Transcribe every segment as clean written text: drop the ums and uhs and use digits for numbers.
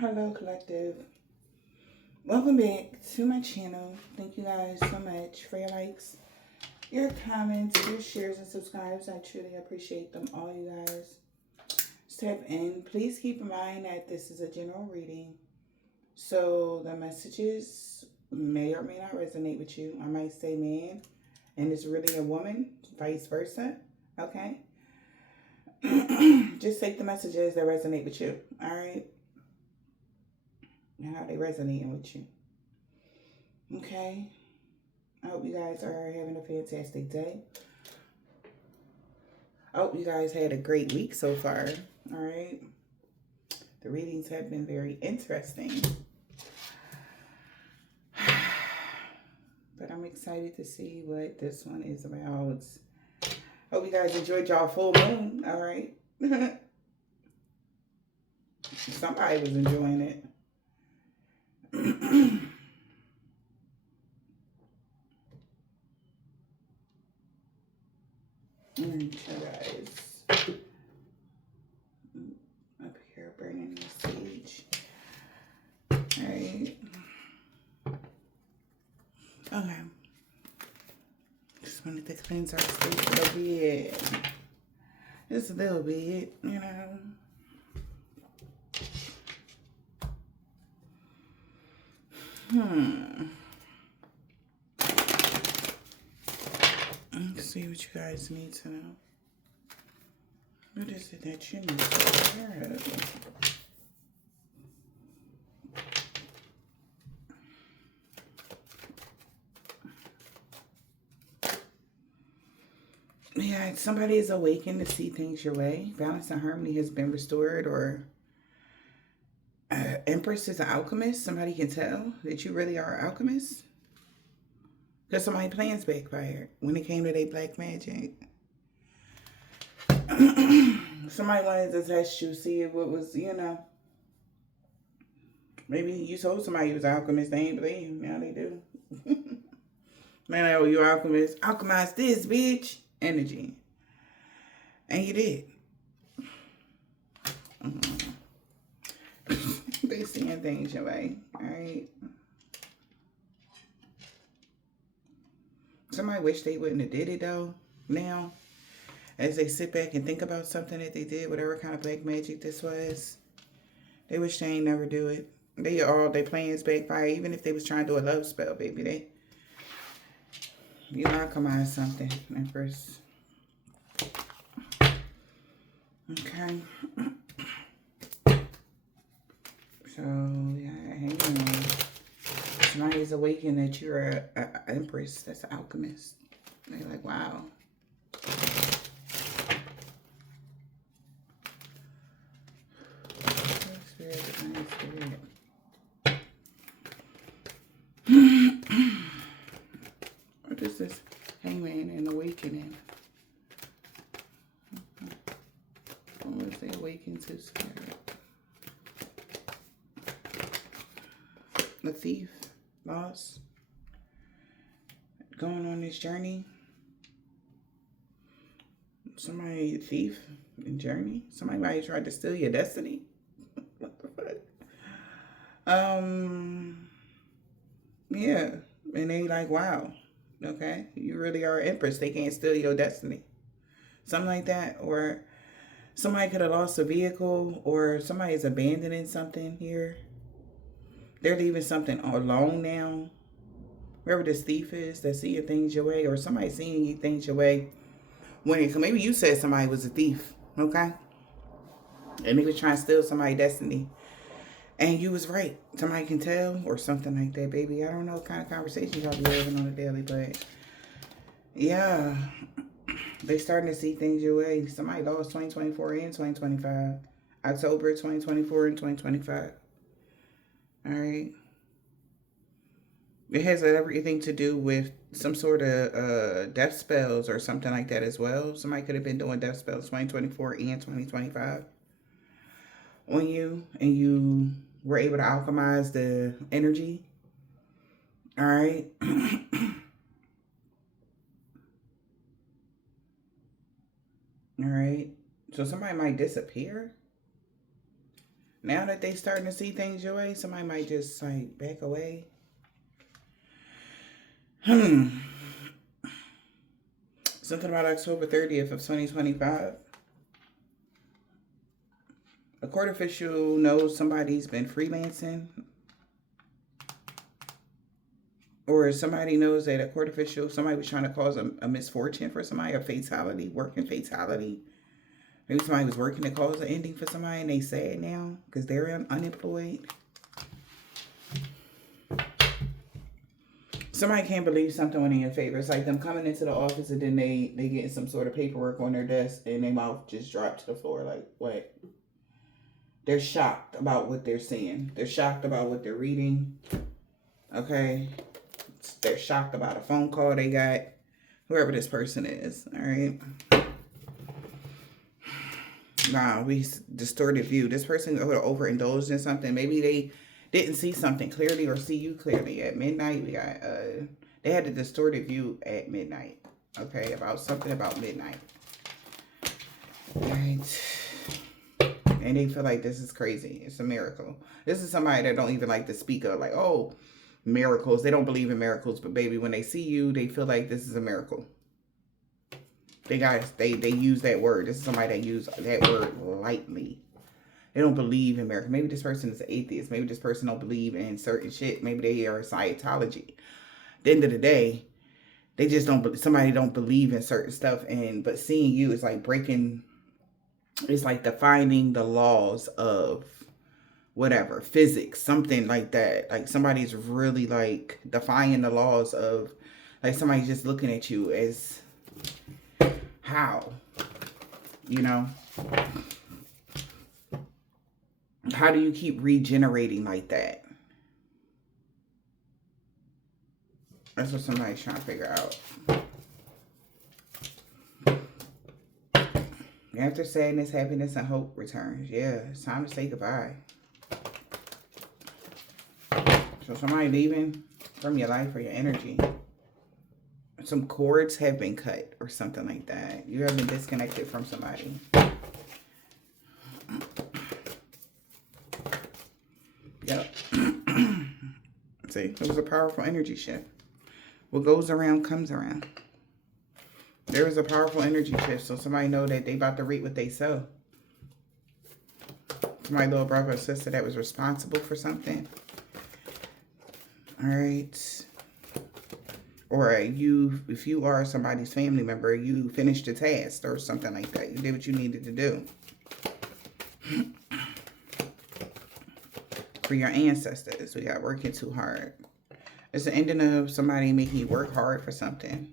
Hello, collective. Welcome back to my channel. Thank you guys so much for your likes, your comments, your shares, and subscribes. I truly appreciate them all, you guys. Step in. Please keep in mind that this is a general reading, so the messages may or may not resonate with you. I might say man, and it's really a woman, vice versa. Okay? Just take the messages that resonate with you. All right? And how they resonating with you. Okay? I hope you guys are having a fantastic day. I hope you guys had a great week so far. All right? The readings have been very interesting. But I'm excited to see what this one is about. Hope you guys enjoyed y'all full moon. All right? Somebody was enjoying it. Alright, guys. Up here, burning the sage. Alright. Okay. Just wanted to cleanse our space a little bit. Just a little bit, you know. Let's see what you guys need to know. What is it that you need to be aware of? Yeah, somebody is awakened to see things your way. Balance and harmony has been restored, or Empress is an alchemist. Somebody can tell that you really are an alchemist. Because somebody plans backfired when it came to their black magic. Somebody wanted to test you, see what was, you know. Maybe you told somebody you was an alchemist, they ain't believe. Now they do. Man, oh, you're alchemist. Alchemize this, bitch. Energy. And you did. They seeing things your way, alright? Somebody wish they wouldn't have did it though. Now, as they sit back and think about something that they did, whatever kind of black magic this was, they wish they ain't never do it. They plans backfire, even if they was trying to do a love spell, baby. You alchemize something at first. Okay. So, yeah, hang on. Somebody's awakened that you're an empress. That's an alchemist. They're like, wow. Spirit. What is this? Hangman and awakening. What was they awakened to, spirit? The thief, lost, going on this journey. Somebody, thief, in journey. Somebody tried to steal your destiny. What the fuck? Yeah, and they like, wow, okay, you really are an empress. They can't steal your destiny. Something like that, or somebody could have lost a vehicle, or somebody is abandoning something here. They're leaving something alone now. Wherever this thief is that's seeing things your way, or somebody seeing things your way. Maybe you said somebody was a thief, okay? And they was trying to steal somebody's destiny. And you was right. Somebody can tell, or something like that, baby. I don't know what kind of conversations y'all be having on a daily, but yeah. They starting to see things your way. Somebody lost 2024 and 2025. October 2024 and 2025. All right. It has everything to do with some sort of death spells or something like that as well. Somebody could have been doing death spells 2024 and 2025 on you, and you were able to alchemize the energy. All right. All right. So somebody might disappear. Now that they starting to see things your way, somebody might just like back away. Something about October 30th of 2025. A court official knows somebody's been freelancing. Or somebody knows that a court official, somebody was trying to cause a misfortune for somebody, a fatality, working fatality. Maybe somebody was working to cause an ending for somebody and they sad now because they're unemployed. Somebody can't believe something went in your favor. It's like them coming into the office and then they get some sort of paperwork on their desk and their mouth just dropped to the floor. Like, what? They're shocked about what they're seeing. They're shocked about what they're reading. Okay? They're shocked about a phone call they got. Whoever this person is. All right? Nah, we distorted view. This person would have overindulged in something. Maybe they didn't see something clearly or see you clearly. At midnight, we got, they had a distorted view at midnight. Okay? About something about midnight. All right? And they feel like this is crazy. It's a miracle. This is somebody that don't even like to speak of. Like, oh, miracles. They don't believe in miracles. But baby, when they see you, they feel like this is a miracle. They use that word. This is somebody that use that word lightly. They don't believe in miracles. Maybe this person is an atheist. Maybe this person don't believe in certain shit. Maybe they are Scientology. At the end of the day, they just don't, somebody don't believe in certain stuff. But seeing you is like breaking... It's like defining the laws of whatever, physics, something like that. Like somebody's really like defying the laws of, like somebody's just looking at you as how, you know? How do you keep regenerating like that? That's what somebody's trying to figure out. After sadness, happiness, and hope returns. Yeah, it's time to say goodbye. So somebody leaving from your life or your energy. Some cords have been cut or something like that. You have been disconnected from somebody. Yep. See, it was a powerful energy shift. What goes around comes around. There is a powerful energy shift, so somebody know that they about to reap what they sow. Somebody, little brother or sister that was responsible for something. All right. Or if you are somebody's family member, you finished a task or something like that. You did what you needed to do. For your ancestors, we got working too hard. It's the ending of somebody making you work hard for something.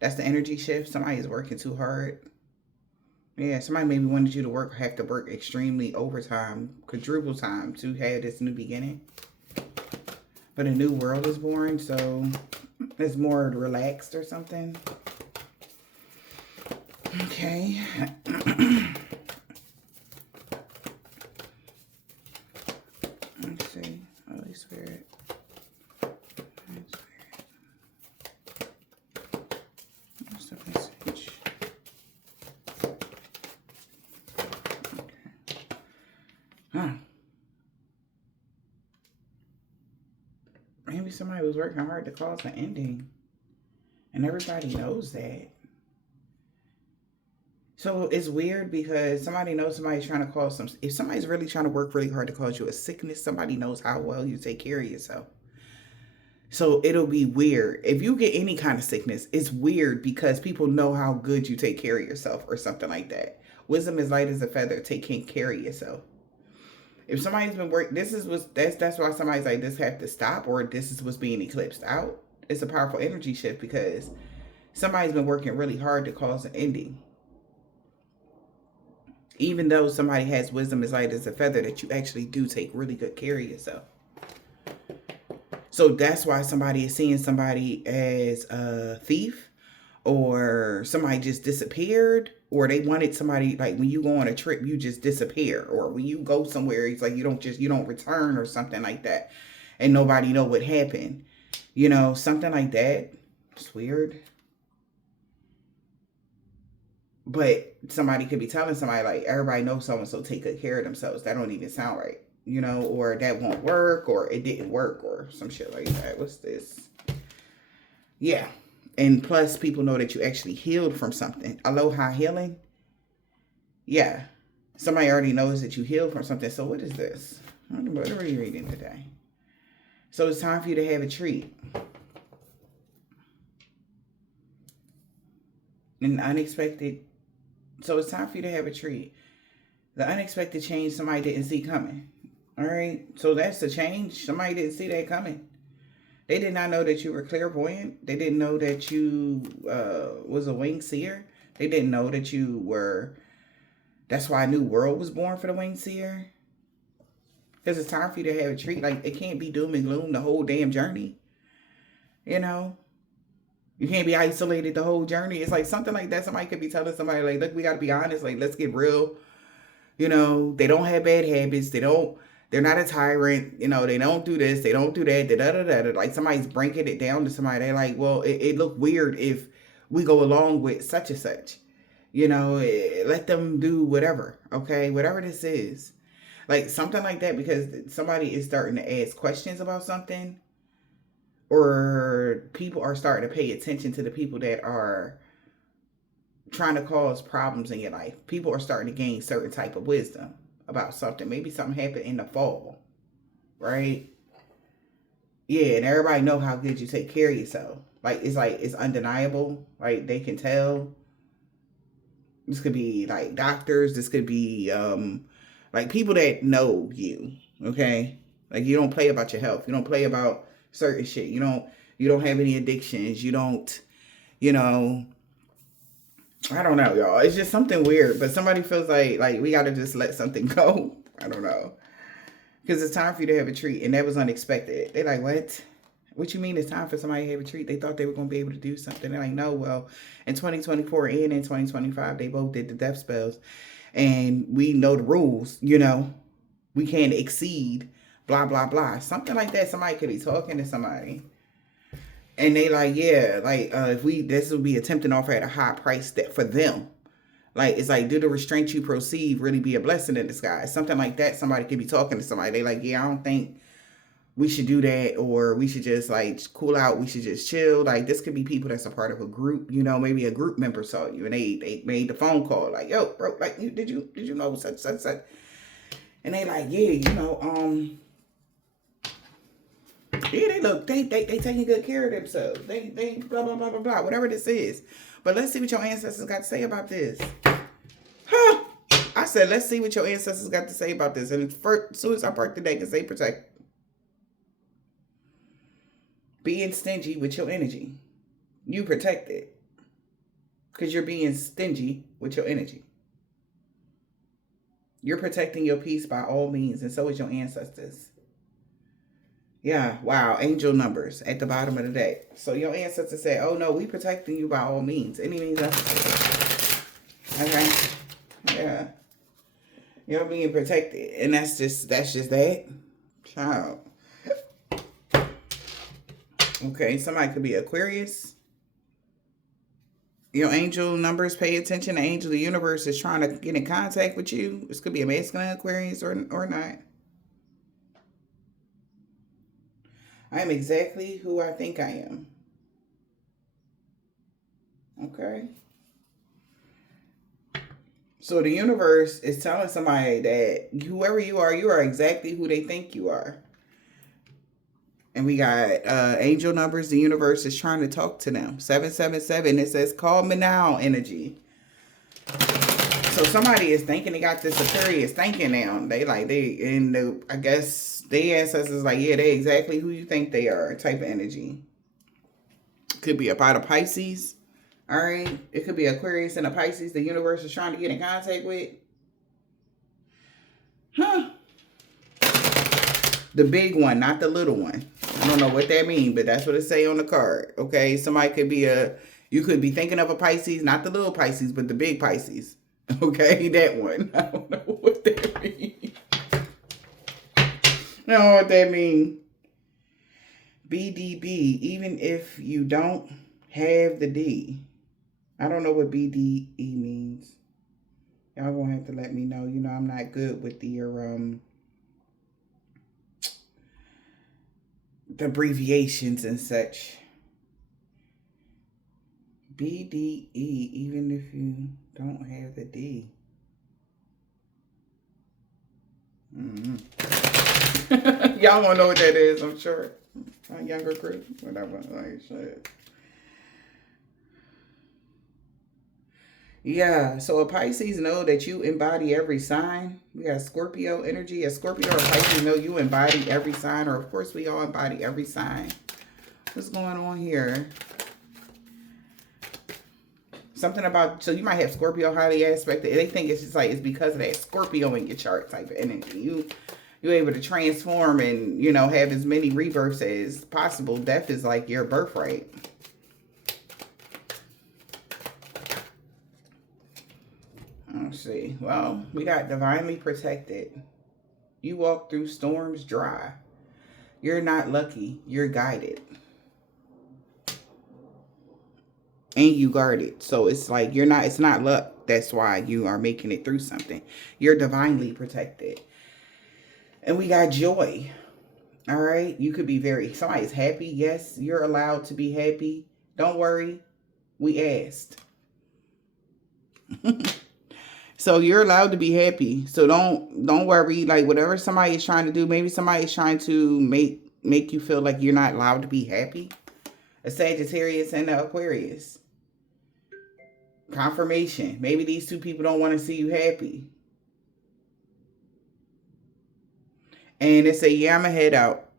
That's the energy shift. Somebody is working too hard. Yeah, somebody maybe wanted you to have to work extremely overtime, quadruple time to have this new beginning. But a new world is born, so it's more relaxed or something. Okay. Let's see. Holy Spirit. Maybe somebody was working hard to cause an ending. And everybody knows that. So it's weird because somebody knows somebody's trying to cause some... If somebody's really trying to work really hard to cause you a sickness, somebody knows how well you take care of yourself. So it'll be weird. If you get any kind of sickness, it's weird because people know how good you take care of yourself or something like that. Wisdom is light as a feather. Taking care of yourself. If somebody's been working, that's why somebody's like, this have to stop, or this is what's being eclipsed out. It's a powerful energy shift because somebody's been working really hard to cause an ending. Even though somebody has wisdom as light as a feather, that you actually do take really good care of yourself. So that's why somebody is seeing somebody as a thief, or somebody just disappeared, or they wanted somebody, like when you go on a trip, you just disappear, or when you go somewhere, it's like you don't return or something like that, and nobody know what happened, you know, something like that. It's weird. But somebody could be telling somebody like, everybody knows so-and-so take good care of themselves. That don't even sound right. Or that won't work, or it didn't work, or some shit like that. What's this? Yeah. And plus, people know that you actually healed from something. Aloha healing. Yeah. Somebody already knows that you healed from something. So what is this? What are we reading today? So it's time for you to have a treat. An unexpected. So it's time for you to have a treat. The unexpected change somebody didn't see coming. All right. So that's the change. Somebody didn't see that coming. They did not know that you were clairvoyant. They didn't know that you was a wing seer. They didn't know that you were. That's why a new world was born for the wing seer. Because it's time for you to have a treat. Like, it can't be doom and gloom the whole damn journey. You can't be isolated the whole journey. It's like something like that. Somebody could be telling somebody, like, look, we got to be honest. Like, let's get real. They don't have bad habits. They're not a tyrant. They don't do this. They don't do that. Da-da-da-da. Like, somebody's breaking it down to somebody. They're like, well, it look weird if we go along with such and such. Let them do whatever. Okay? Whatever this is. Like, something like that, because somebody is starting to ask questions about something. Or people are starting to pay attention to the people that are trying to cause problems in your life. People are starting to gain certain type of wisdom about something. Maybe something happened in the fall, right? Yeah, and everybody know how good you take care of yourself. It's undeniable. Like, they can tell. This could be like doctors. This could be like people that know you. Okay, like, you don't play about your health. You don't play about certain shit. You don't have any addictions. You don't. I don't know, y'all. It's just something weird. But somebody feels like we got to just let something go. I don't know. Because it's time for you to have a treat. And that was unexpected. They're like, what? What you mean it's time for somebody to have a treat? They thought they were going to be able to do something. They're like, no, well, in 2024 and in 2025, they both did the death spells. And we know the rules, We can't exceed blah, blah, blah. Something like that. Somebody could be talking to somebody. And they like, yeah, like, this would be a tempting offer at a high price that for them. Like, it's like, do the restraint you perceive really be a blessing in disguise? Something like that. Somebody could be talking to somebody. They like, yeah, I don't think we should do that, or we should just like cool out. We should just chill. Like, this could be people that's a part of a group. Maybe a group member saw you and they made the phone call. Like, yo, bro, like, did you know such? And they like, yeah, yeah, they taking good care of themselves. They blah, blah, blah, blah, blah, whatever this is. But let's see what your ancestors got to say about this. Huh? I said, let's see what your ancestors got to say about this. And as soon as I park today, because they protect. Being stingy with your energy. You protect it. Because you're being stingy with your energy. You're protecting your peace by all means. And so is your ancestors. Yeah, wow, angel numbers at the bottom of the deck. So your ancestors said, oh no, we protecting you by all means. Any means necessary. Okay? Yeah. You're being protected. And that's just that. Child. Okay, somebody could be Aquarius. Your angel numbers, pay attention. The angel of the universe is trying to get in contact with you. This could be a masculine Aquarius or not. I am exactly who I think I am. Okay. So the universe is telling somebody that whoever you are exactly who they think you are. And we got angel numbers. The universe is trying to talk to them. 777. It says, call me now energy. So somebody is thinking they got this Aquarius thinking now. I guess they ancestors like, yeah, they exactly who you think they are type of energy. Could be about a Pisces. All right. It could be Aquarius and a Pisces the universe is trying to get in contact with. Huh. The big one, not the little one. I don't know what that means, but that's what it say on the card. Okay. Somebody could be you could be thinking of a Pisces, not the little Pisces, but the big Pisces. Okay. That one. I don't know what that means. I don't know what that means. BDB, even if you don't have the D. I don't know what BDE means. Y'all gonna have to let me know. You know, I'm not good with the abbreviations and such. BDE, even if you don't have the D. Y'all won't know what that is, I'm sure. A younger group, whatever. Like shit. Yeah, so a Pisces know that you embody every sign. We got Scorpio energy. A Scorpio or Pisces know you embody every sign, or of course we all embody every sign. What's going on here? Something about, so you might have Scorpio highly aspected. They think it's just like, it's because of that Scorpio in your chart type of energy. You're able to transform and, you know, have as many rebirths as possible. Death is like your birthright. Let's see. Well, we got divinely protected. You walk through storms dry. You're not lucky. You're guided. And you guarded. So it's like you're not, it's not luck. That's why you are making it through something. You're divinely protected. And we got joy. All right. You could be somebody's happy. Yes, you're allowed to be happy. Don't worry. We asked. So you're allowed to be happy. So don't worry. Like whatever somebody is trying to do, maybe somebody is trying to make you feel like you're not allowed to be happy. A Sagittarius and an Aquarius. Confirmation. Maybe these two people don't want to see you happy. And they say, yeah, I'm going to head out.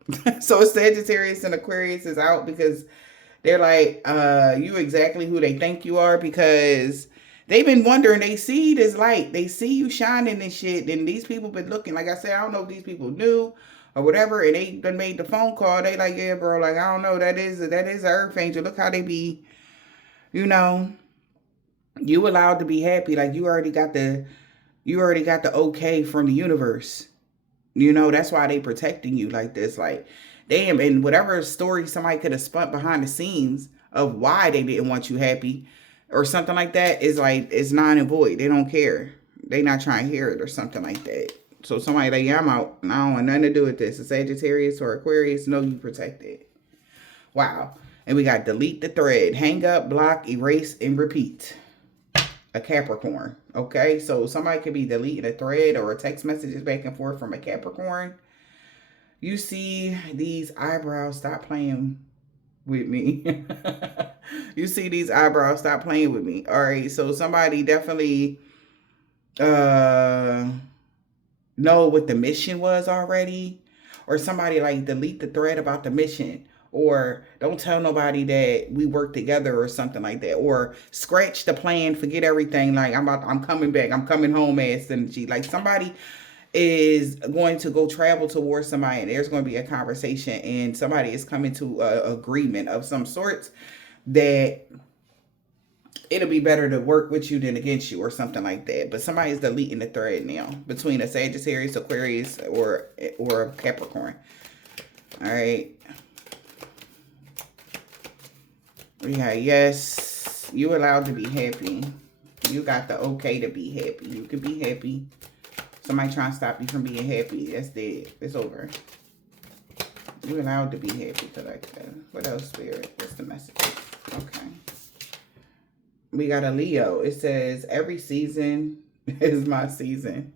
So Sagittarius and Aquarius is out because they're like, you exactly who they think you are, because they've been wondering. They see this light. They see you shining and shit. And these people been looking. Like I said, I don't know if these people knew or whatever. And they done made the phone call. They like, yeah, bro. Like, I don't know. That is an earth angel. Look how they be, you know. You allowed to be happy. Like you already got the okay from the universe. You know, that's why they protecting you like this. Like, damn, and whatever story somebody could have spun behind the scenes of why they didn't want you happy or something like that is like, it's non and void. They don't care. They not trying to hear it or something like that. So somebody like, yeah, I'm out. I don't want nothing to do with this. A Sagittarius or Aquarius, know you protected. Wow. And we got delete the thread, hang up, block, erase, and repeat. A Capricorn. Okay, so somebody could be deleting a thread or a text messages back and forth from a Capricorn. You see these eyebrows, stop playing with me. You see these eyebrows, stop playing with me. All right, so somebody definitely know what the mission was already, or somebody like delete the thread about the mission, or don't tell nobody that we work together or something like that, or scratch the plan, forget everything. Like I'm coming back, I'm coming home ass energy. Like somebody is going to go travel towards somebody and there's going to be a conversation and somebody is coming to a agreement of some sorts that it'll be better to work with you than against you or something like that. But somebody's deleting the thread now between a Sagittarius, Aquarius, or a Capricorn. All right. Yeah, yes, you allowed to be happy. You got the okay to be happy. You can be happy. Somebody trying to stop you from being happy, that's dead. It's over. You allowed to be happy, collector. What else, Spirit? What's the message? Okay. We got a Leo. It says, every season is my season.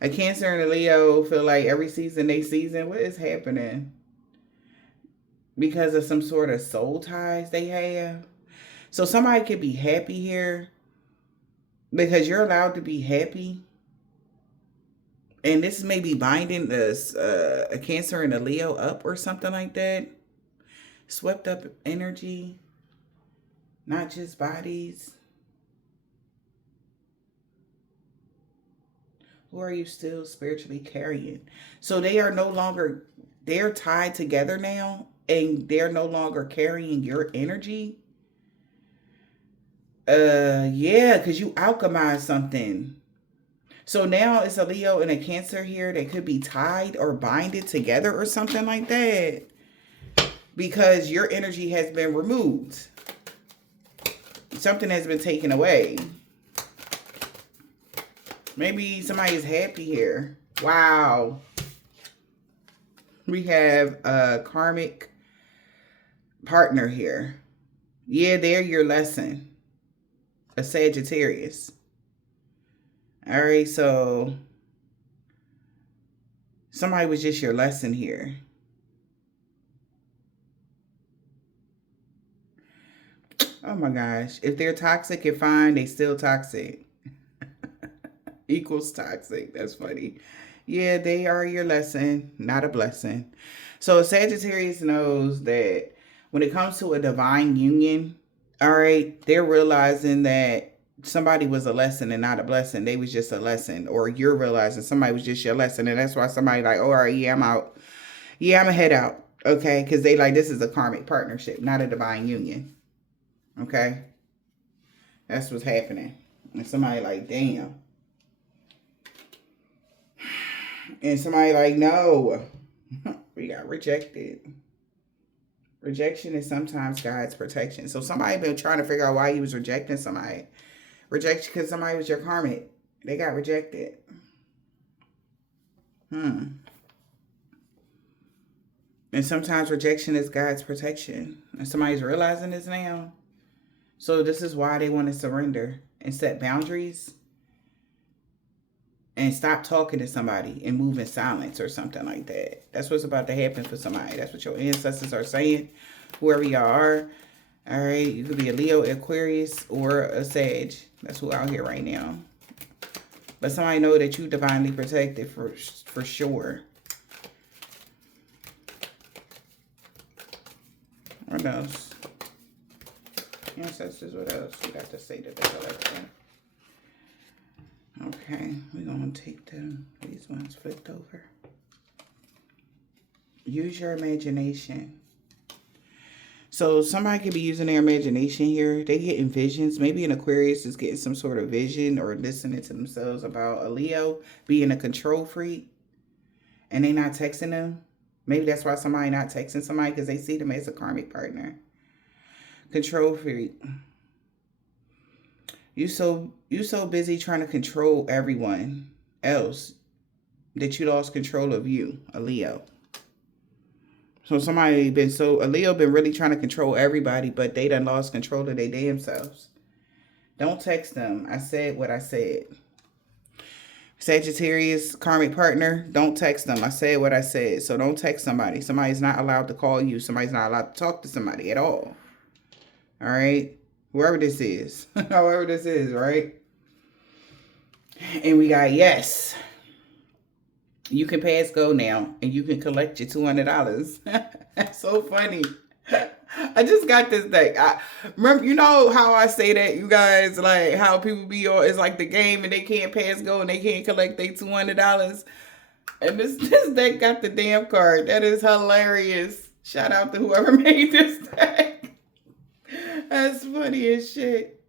A Cancer and a Leo feel like every season they season. What is happening? Because of some sort of soul ties they have. So somebody could be happy here because you're allowed to be happy. And this may be binding this, a Cancer and a Leo up or something like that. Swept up energy. Not just bodies. Who are you still spiritually carrying? So they are no longer, they're tied together now. And they're no longer carrying your energy. Yeah, because you alchemize something. So now it's a Leo and a Cancer here that could be tied or binded together or something like that. Because your energy has been removed. Something has been taken away. Maybe somebody is happy here. Wow. We have a karmic partner here. Yeah, they're your lesson. A Sagittarius. All right, so somebody was just your lesson here. Oh my gosh. If they're toxic and fine, they still toxic. Equals toxic. That's funny. Yeah, they are your lesson, not a blessing. So Sagittarius knows that when it comes to a divine union, all right, they're realizing that somebody was a lesson and not a blessing. They was just a lesson. Or you're realizing somebody was just your lesson. And that's why somebody like, oh, all right, yeah, I'm out. Yeah, I'm going to head out. Okay, because they like, this is a karmic partnership, not a divine union. Okay, that's what's happening. And somebody like, damn. And somebody like, no, we got rejected. Rejection is sometimes God's protection. So somebody been trying to figure out why he was rejecting somebody. Rejection because somebody was your karmic. They got rejected. And sometimes rejection is God's protection. And somebody's realizing this now. So this is why they want to surrender and set boundaries and stop talking to somebody and move in silence or something like that. That's what's about to happen for somebody. That's what your ancestors are saying, whoever y'all are. All right, you could be a Leo, Aquarius, or a Sag. That's who out here right now. But somebody know that you divinely protected for sure. What else? Ancestors, what else? We got to say that they're collecting. Okay, we're going to take these ones flipped over. Use your imagination. So somebody could be using their imagination here. They getting visions. Maybe an Aquarius is getting some sort of vision or listening to themselves about a Leo being a control freak. And they not texting them. Maybe that's why somebody not texting somebody because they see them as a karmic partner. Control freak. You so busy trying to control everyone else that you lost control of you, a Leo. So a Leo been really trying to control everybody, but they done lost control of their damn selves. Don't text them. I said what I said. Sagittarius, karmic partner, don't text them. I said what I said. So don't text somebody. Somebody's not allowed to call you. Somebody's not allowed to talk to somebody at all. All right? Whoever this is. However this is, right? And we got yes. You can pass go now. And you can collect your $200. That's so funny. I just got this thing. I remember, you know how I say that, you guys, like how people be on, it's like the game and they can't pass go and they can't collect their $200. And this deck got the damn card. That is hilarious. Shout out to whoever made this deck. That's funny as shit.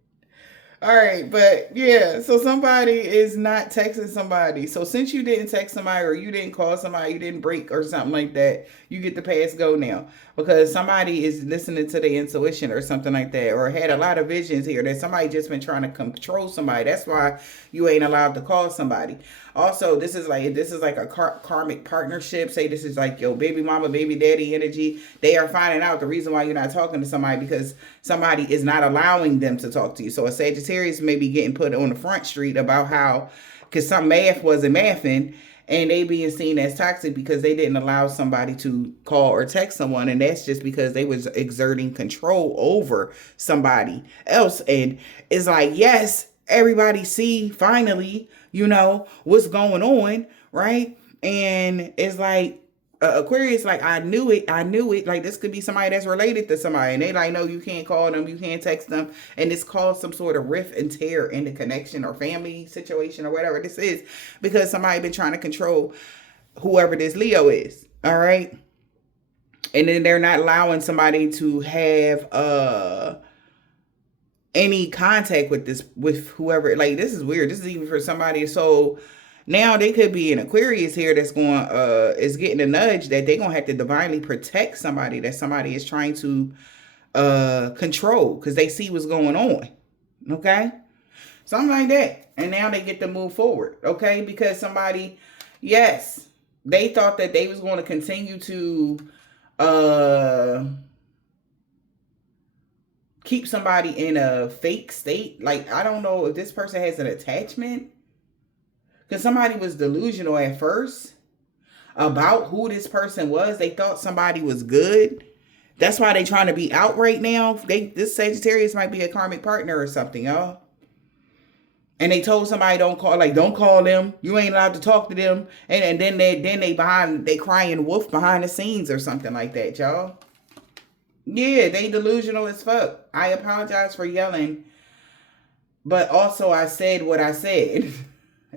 All right, but yeah, so somebody is not texting somebody. So since you didn't text somebody or you didn't call somebody, you didn't break or something like that, you get to pass go now. Because somebody is listening to their intuition or something like that, or had a lot of visions here that somebody just been trying to control somebody. That's why you ain't allowed to call somebody. Also, this is like a karmic partnership. Say this is like your baby mama, baby daddy energy. They are finding out the reason why you're not talking to somebody because somebody is not allowing them to talk to you. So a Sagittarius may be getting put on the front street about how, because some math wasn't mathing, and they being seen as toxic because they didn't allow somebody to call or text someone. And that's just because they was exerting control over somebody else. And it's like, yes, everybody see finally, you know, what's going on, right? And it's like, Aquarius, like, I knew it. Like, this could be somebody that's related to somebody. And they like, no, you can't call them. You can't text them. And it's caused some sort of rift and tear in the connection or family situation or whatever this is. Because somebody been trying to control whoever this Leo is. All right. And then they're not allowing somebody to have any contact with whoever. Like, this is weird. This is even for somebody. So now they could be an Aquarius here that's going is getting a nudge that they're gonna have to divinely protect somebody that somebody is trying to control because they see what's going on. Okay, Something like that. And now they get to move forward, okay? Because somebody, yes, they thought that they was going to continue to keep somebody in a fake state. Like, I don't know if this person has an attachment. Because somebody was delusional at first about who this person was. They thought somebody was good. That's why they trying to be out right now. This Sagittarius might be a karmic partner or something, y'all. And they told somebody don't call them. You ain't allowed to talk to them. And then they crying wolf behind the scenes or something like that, y'all. Yeah, they delusional as fuck. I apologize for yelling. But also I said what I said.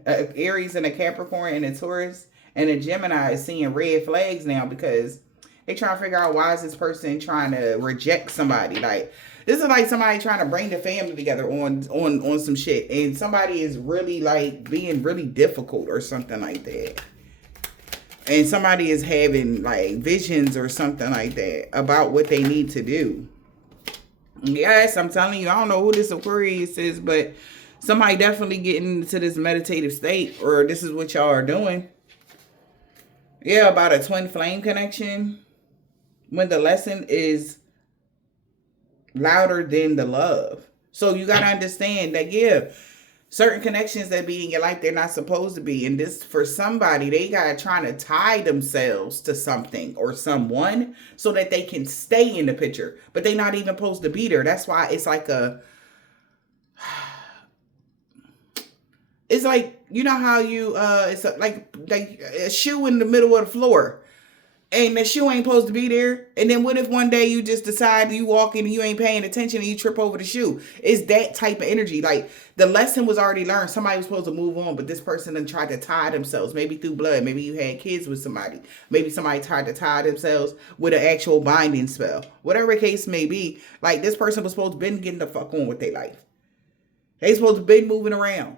Aries and a Capricorn and a Taurus and a Gemini is seeing red flags now because they trying to figure out why is this person trying to reject somebody. Like, this is like somebody trying to bring the family together on some shit. And somebody is really like being really difficult or something like that. And somebody is having like visions or something like that about what they need to do. Yes, I'm telling you, I don't know who this Aquarius is, but somebody definitely getting into this meditative state, or this is what y'all are doing. Yeah, about a twin flame connection. When the lesson is louder than the love. So you got to understand that, yeah, certain connections that be in your life, they're not supposed to be. And this, for somebody, they got to try to tie themselves to something or someone so that they can stay in the picture. But they're not even supposed to be there. That's why it's like it's like, you know how you, it's like a shoe in the middle of the floor. And the shoe ain't supposed to be there. And then what if one day you just decide you walk in and you ain't paying attention and you trip over the shoe? It's that type of energy. Like, the lesson was already learned. Somebody was supposed to move on, but this person then tried to tie themselves. Maybe through blood. Maybe you had kids with somebody. Maybe somebody tried to tie themselves with an actual binding spell. Whatever the case may be, like, this person was supposed to been getting the fuck on with their life. They supposed to been moving around.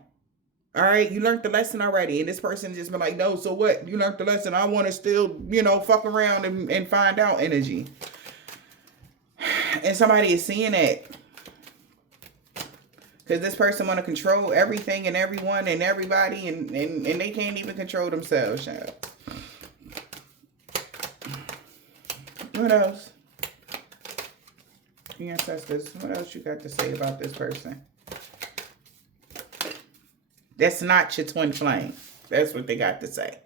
All right, you learned the lesson already. And this person just been like, no, so what? You learned the lesson. I want to still, fuck around and find out energy. And somebody is seeing that. Because this person want to control everything and everyone and everybody. And they can't even control themselves, child. What else? Ancestors, what else you got to say about this person? That's not your twin flame. That's what they got to say.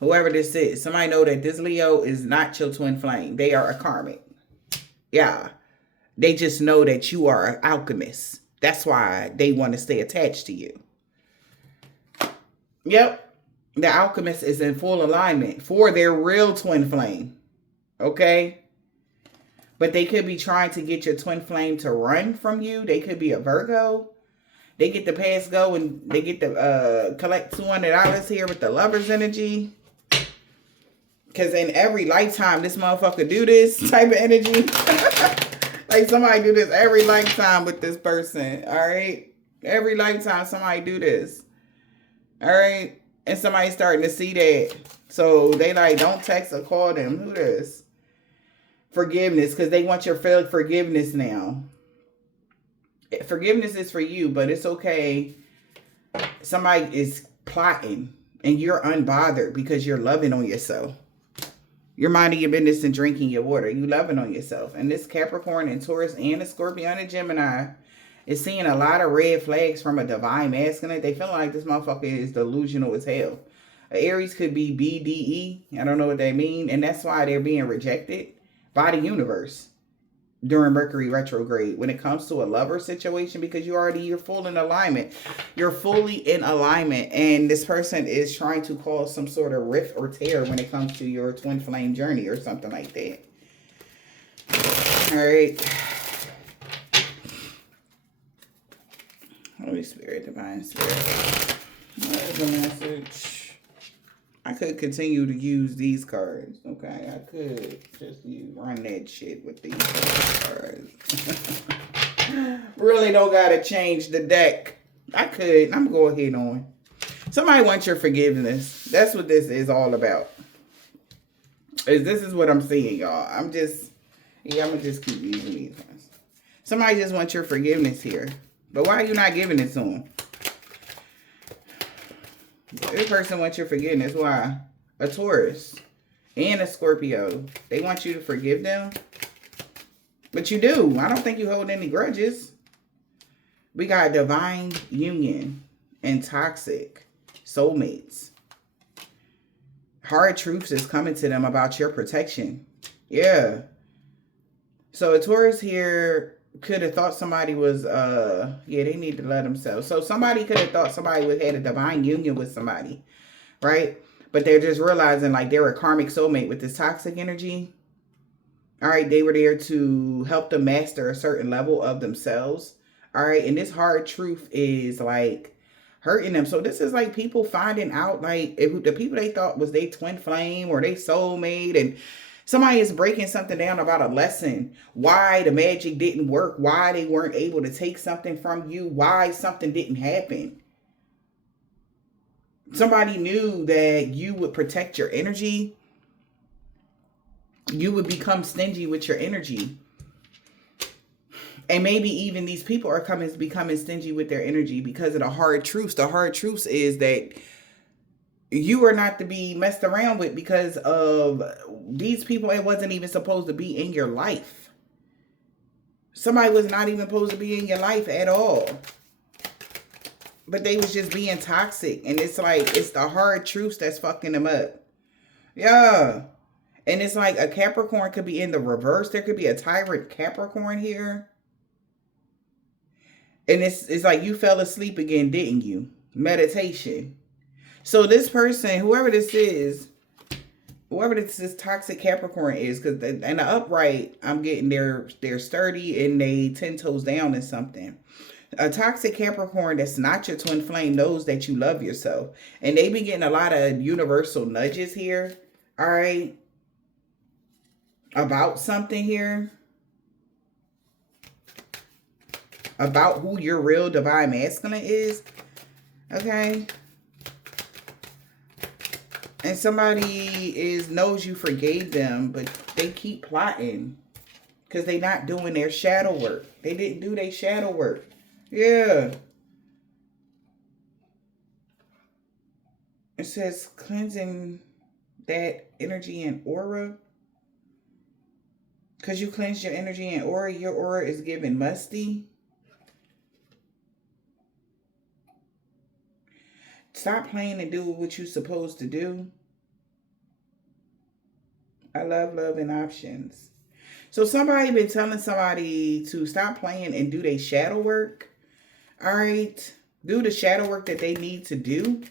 Whoever this is, somebody know that this Leo is not your twin flame. They are a karmic. Yeah. They just know that you are an alchemist. That's why they want to stay attached to you. Yep. The alchemist is in full alignment for their real twin flame. Okay? But they could be trying to get your twin flame to run from you. They could be a Virgo. They get the pass go and they get to collect $200 here with the lover's energy. Because in every lifetime, this motherfucker do this type of energy. Like, somebody do this every lifetime with this person. All right? Every lifetime, somebody do this. All right? And somebody's starting to see that. So they like, don't text or call them. Who this? Forgiveness. Because they want your forgiveness now. Forgiveness is for you, but it's okay. Somebody is plotting and you're unbothered because you're loving on yourself. You're minding your business and drinking your water. You loving on yourself. And this Capricorn and Taurus and a Scorpio and a Gemini is seeing a lot of red flags from a divine masculine. They feel like this motherfucker is delusional as hell. Aries could be BDE. I don't know what they mean. And that's why they're being rejected by the universe during Mercury retrograde when it comes to a lover situation, because you're full in alignment. You're fully in alignment, and this person is trying to cause some sort of rift or tear when it comes to your twin flame journey or something like that. All right. Holy Spirit, Divine Spirit. What is the message? I could continue to use these cards, okay? I could just run that shit with these cards. Really don't gotta change the deck. I could. I'm going ahead on. Somebody wants your forgiveness. That's what this is all about. This is what I'm seeing, y'all. I'm gonna just keep using these ones. Somebody just wants your forgiveness here. But why are you not giving it to them? This person wants your forgiveness. Why? A Taurus and a Scorpio. They want you to forgive them. But you do. I don't think you hold any grudges. We got divine union and toxic soulmates. Hard truths is coming to them about your protection. Yeah. So a Taurus here could have thought somebody was, they need to let themselves. So somebody could have thought somebody had a divine union with somebody, right? But they're just realizing like they're a karmic soulmate with this toxic energy. All right, they were there to help them master a certain level of themselves. All right, and this hard truth is like hurting them. So this is like people finding out like if the people they thought was their twin flame or they soulmate, and somebody is breaking something down about a lesson, why the magic didn't work, why they weren't able to take something from you, why something didn't happen. Somebody knew that you would protect your energy. You would become stingy with your energy. And maybe even these people are becoming stingy with their energy because of the hard truths. The hard truths is that you are not to be messed around with because of these people. It wasn't even supposed to be in your life. Somebody was not even supposed to be in your life at all. But they was just being toxic. And it's like, it's the hard truths that's fucking them up. Yeah. And it's like a Capricorn could be in the reverse. There could be a tyrant Capricorn here. And it's like you fell asleep again, didn't you? Meditation. So this person, whoever this is toxic Capricorn is, because in the upright, I'm getting they're sturdy and they 10 toes down in something. A toxic Capricorn that's not your twin flame knows that you love yourself. And they been getting a lot of universal nudges here. All right. About something here. About who your real divine masculine is. Okay. And somebody knows you forgave them, but they keep plotting. Because they not doing their shadow work. They didn't do their shadow work. Yeah. It says cleansing that energy and aura. Because you cleanse your energy and aura, your aura is giving musty. Stop playing and do what you're supposed to do. I love and options. So somebody been telling somebody to stop playing and do their shadow work. All right. Do the shadow work that they need to do.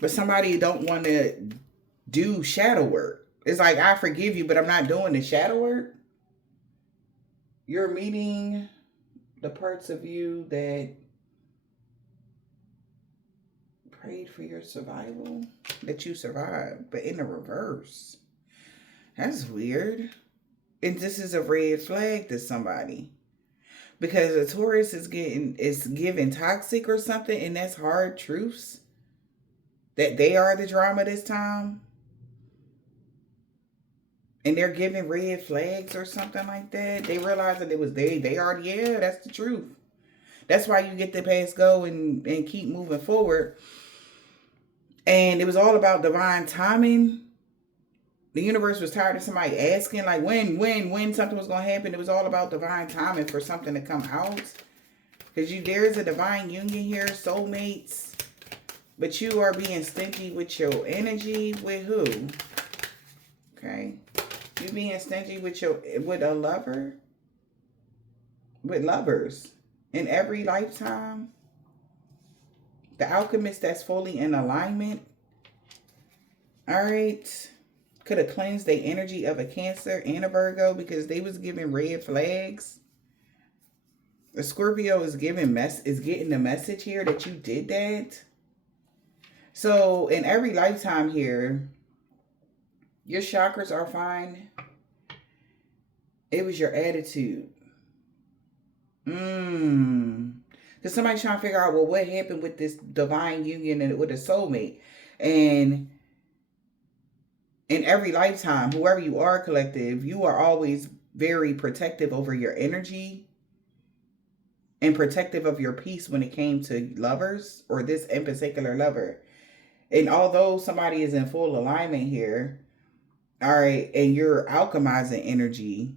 But somebody don't want to do shadow work. It's like, I forgive you, but I'm not doing the shadow work. You're meeting the parts of you that prayed for your survival, that you survived, but in the reverse. That's weird. And this is a red flag to somebody. Because a Taurus is giving toxic or something, and that's hard truths. That they are the drama this time. And they're giving red flags or something like that. They realize that it was they already, yeah, that's the truth. That's why you get to pass go and keep moving forward. And it was all about divine timing. The universe was tired of somebody asking, like, when something was going to happen. It was all about divine timing for something to come out. Because there's a divine union here, soulmates. But you are being stingy with your energy. With who? Okay. You being stingy with a lover? With lovers. In every lifetime. The alchemist that's fully in alignment. All right. Could have cleansed the energy of a Cancer and a Virgo because they was giving red flags. The Scorpio is getting the message here that you did that. So in every lifetime here, your chakras are fine. It was your attitude. Because somebody's trying to figure out, well, what happened with this divine union and with a soulmate? And in every lifetime, whoever you are, collective, you are always very protective over your energy. and protective of your peace when it came to lovers, or this in particular lover. And although somebody is in full alignment here, all right, and you're alchemizing energy,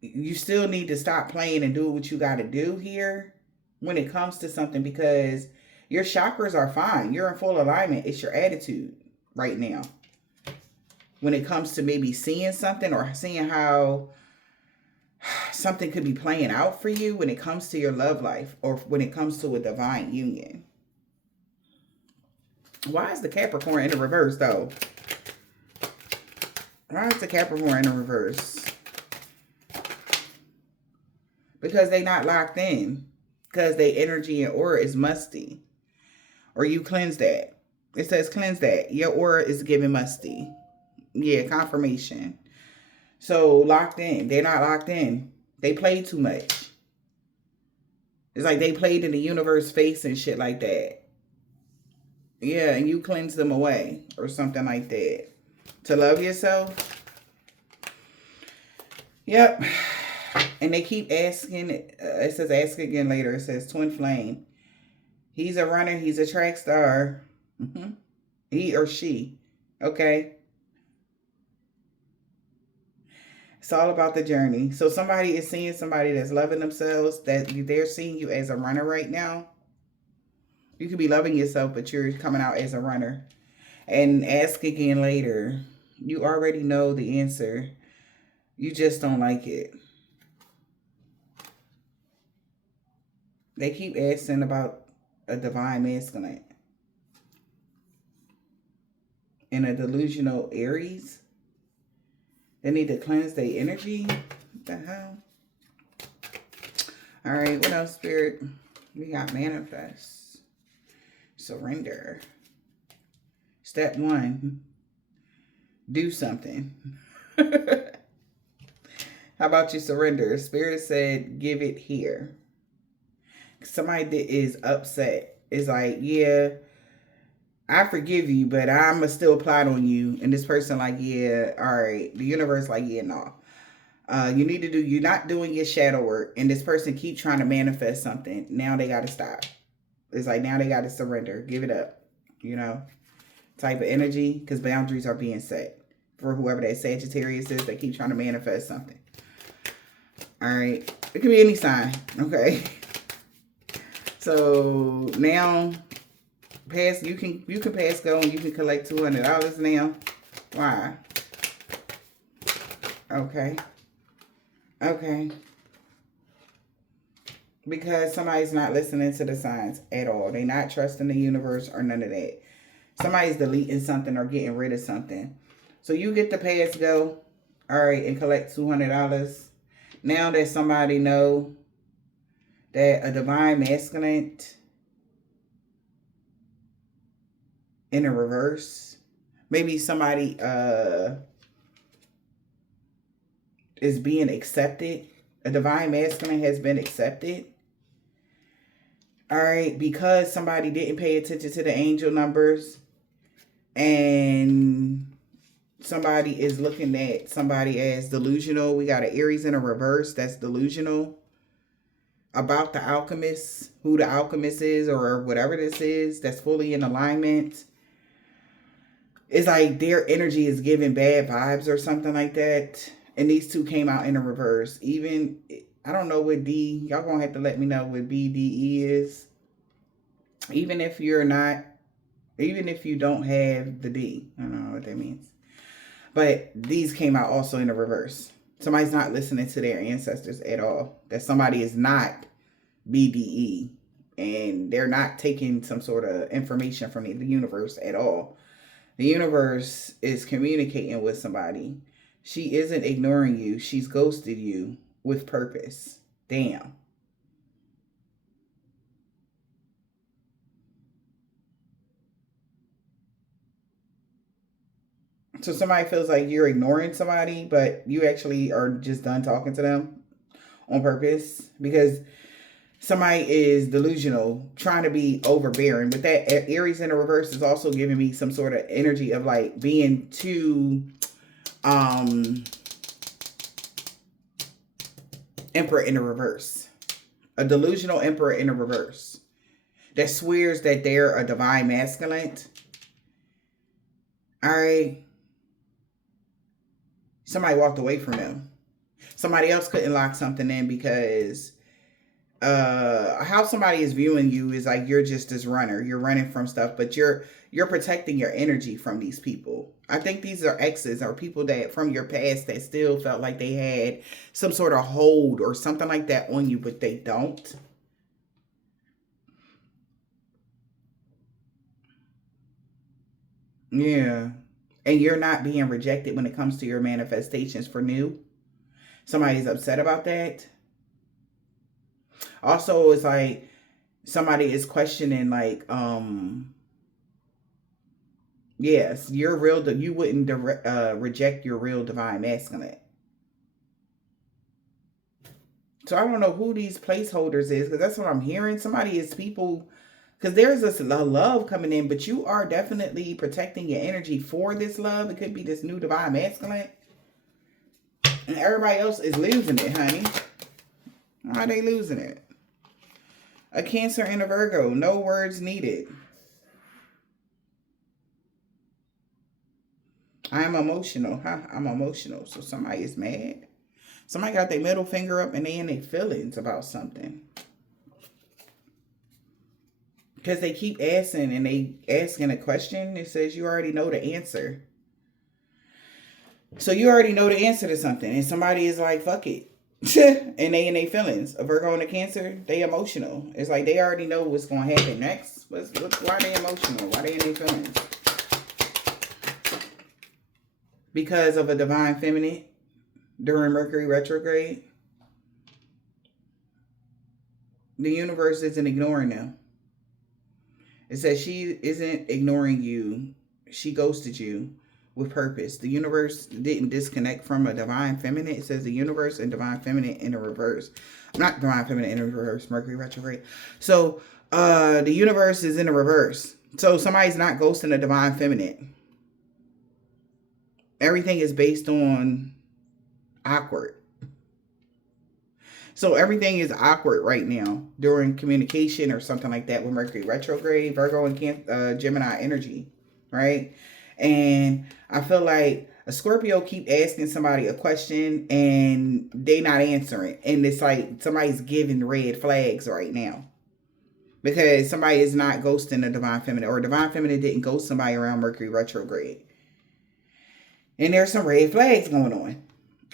you still need to stop playing and do what you got to do here when it comes to something, because your chakras are fine. You're in full alignment. It's your attitude right now. When it comes to maybe seeing something or seeing how something could be playing out for you when it comes to your love life or when it comes to a divine union. Why is the Capricorn in the reverse though? Why is the Capricorn in the reverse? Because they not locked in. Because their energy and aura is musty. Or you cleanse that. It says cleanse that. Your aura is giving musty. Yeah, confirmation. So locked in. They're not locked in. They played too much. It's like they played in the universe face and shit like that. Yeah, and you cleanse them away. Or something like that. To love yourself. Yep. And they keep asking, it says ask again later. It says twin flame. He's a runner. He's a track star. He or she. Okay. It's all about the journey. So somebody is seeing somebody that's loving themselves, that they're seeing you as a runner right now. You could be loving yourself, but you're coming out as a runner. And ask again later. You already know the answer. You just don't like it. They keep asking about a divine masculine. And a delusional Aries. They need to cleanse their energy. What the hell? All right, what else, Spirit? We got manifest. Surrender. Step 1. Do something. How about you surrender? Spirit said, give it here. Somebody that is upset is like, yeah, I forgive you, but I'm going to still plot on you. And this person like, yeah, all right. The universe like, yeah, no. You're not doing your shadow work. And this person keep trying to manifest something. Now they got to stop. It's like, now they got to surrender. Give it up. You know, type of energy, because boundaries are being set for whoever that Sagittarius is that keep trying to manifest something. All right. It could be any sign. Okay. So now, you can pass go and you can collect $200 now. Why? Okay. Okay. Because somebody's not listening to the signs at all. They're not trusting the universe or none of that. Somebody's deleting something or getting rid of something. So you get the pass go, all right, and collect $200. Now that somebody know that a divine masculine in a reverse, maybe somebody is being accepted. A divine masculine has been accepted. All right, because somebody didn't pay attention to the angel numbers, and somebody is looking at somebody as delusional. We got an Aries in a reverse that's delusional about the alchemist, who the alchemist is, or whatever this is, that's fully in alignment. It's like their energy is giving bad vibes or something like that. And these two came out in a reverse. Even, I don't know what D, y'all gonna have to let me know what BDE is. Even if you're not, even if you don't have the D. I don't know what that means. But these came out also in a reverse. Somebody's not listening to their ancestors at all. That somebody is not BDE. And they're not taking some sort of information from the universe at all. The universe is communicating with somebody. She isn't ignoring you. She's ghosted you with purpose. Damn. So somebody feels like you're ignoring somebody, but you actually are just done talking to them on purpose, because somebody is delusional, trying to be overbearing. But that Aries in the reverse is also giving me some sort of energy of like being too, Emperor in the reverse. A delusional emperor in the reverse. That swears that they're a divine masculine. All right. Somebody walked away from them. Somebody else couldn't lock something in because how somebody is viewing you is like you're just this runner. You're running from stuff, but you're protecting your energy from these people. I think these are exes or people that from your past that still felt like they had some sort of hold or something like that on you, but they don't. Yeah. And you're not being rejected when it comes to your manifestations for new. Somebody's upset about that. Also, it's like somebody is questioning, like, yes, you're real. You wouldn't reject your real divine masculine. So I don't know who these placeholders is, because that's what I'm hearing. Somebody is people, because there's this love coming in, but you are definitely protecting your energy for this love. It could be this new divine masculine. And everybody else is losing it, honey. Why are they losing it? A Cancer and a Virgo. No words needed. I'm emotional. Huh? I'm emotional. So somebody is mad. Somebody got their middle finger up and they in their feelings about something. Because they keep asking and they asking a question. It says you already know the answer. So you already know the answer to something. And somebody is like, fuck it. And they in their feelings. A Virgo and a Cancer, they emotional. It's like they already know what's going to happen next. Why are they emotional? Why are they in their feelings? Because of a divine feminine during Mercury retrograde. The universe isn't ignoring them. It says she isn't ignoring you. She ghosted you with purpose. The universe didn't disconnect from a divine feminine. It says the universe and divine feminine in a reverse. Not divine feminine in a reverse, Mercury retrograde. So the universe is in a reverse. So somebody's not ghosting a divine feminine. Everything is based on awkward. So everything is awkward right now during communication or something like that with Mercury retrograde, Virgo and Gemini energy, right? And I feel like a Scorpio keep asking somebody a question and they not answering. And it's like somebody's giving red flags right now. Because somebody is not ghosting a divine feminine, or a divine feminine didn't ghost somebody around Mercury retrograde. And there's some red flags going on.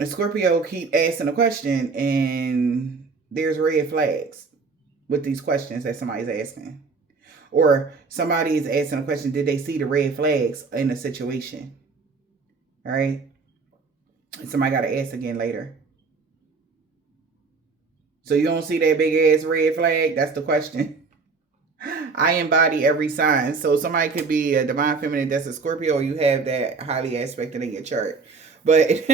A Scorpio keep asking a question and there's red flags with these questions that somebody's asking. Or somebody is asking a question, did they see the red flags in the situation? All right. And somebody got to ask again later. So you don't see that big ass red flag? That's the question. I embody every sign. So somebody could be a divine feminine that's a Scorpio, or you have that highly aspected in your chart. But